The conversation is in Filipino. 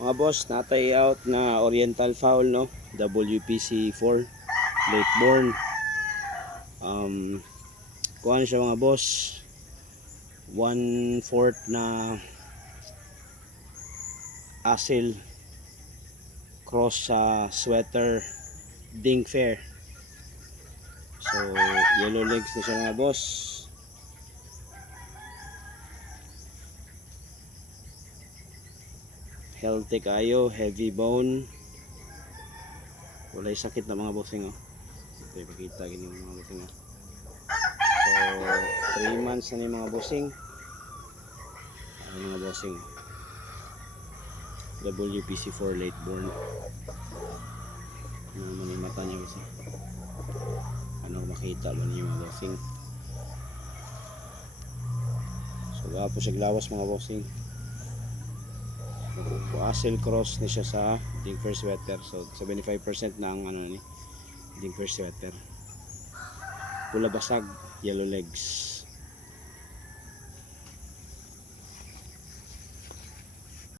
Mga boss, natay out na Oriental Fowl, no? WPC4 late born. Kuha na siya mga boss, 1/4 na asil cross sa sweater ding fair. So yellow legs na siya mga boss. Healthy kayo, heavy bone, walay sakit na mga bossing, oh. Ito ipakita gini mga bossing, oh. So 3 months na ni mga bossing. Mga bossing, WPC4 late born. Ano naman yung mata niya kasi, ano makita ba niyo mga bossing. So gapo siya glawas mga bossing. Asil cross ni siya sa Dinker sweater. So 75% na ang ano ni Dinker sweater. Pula basag, yellow legs.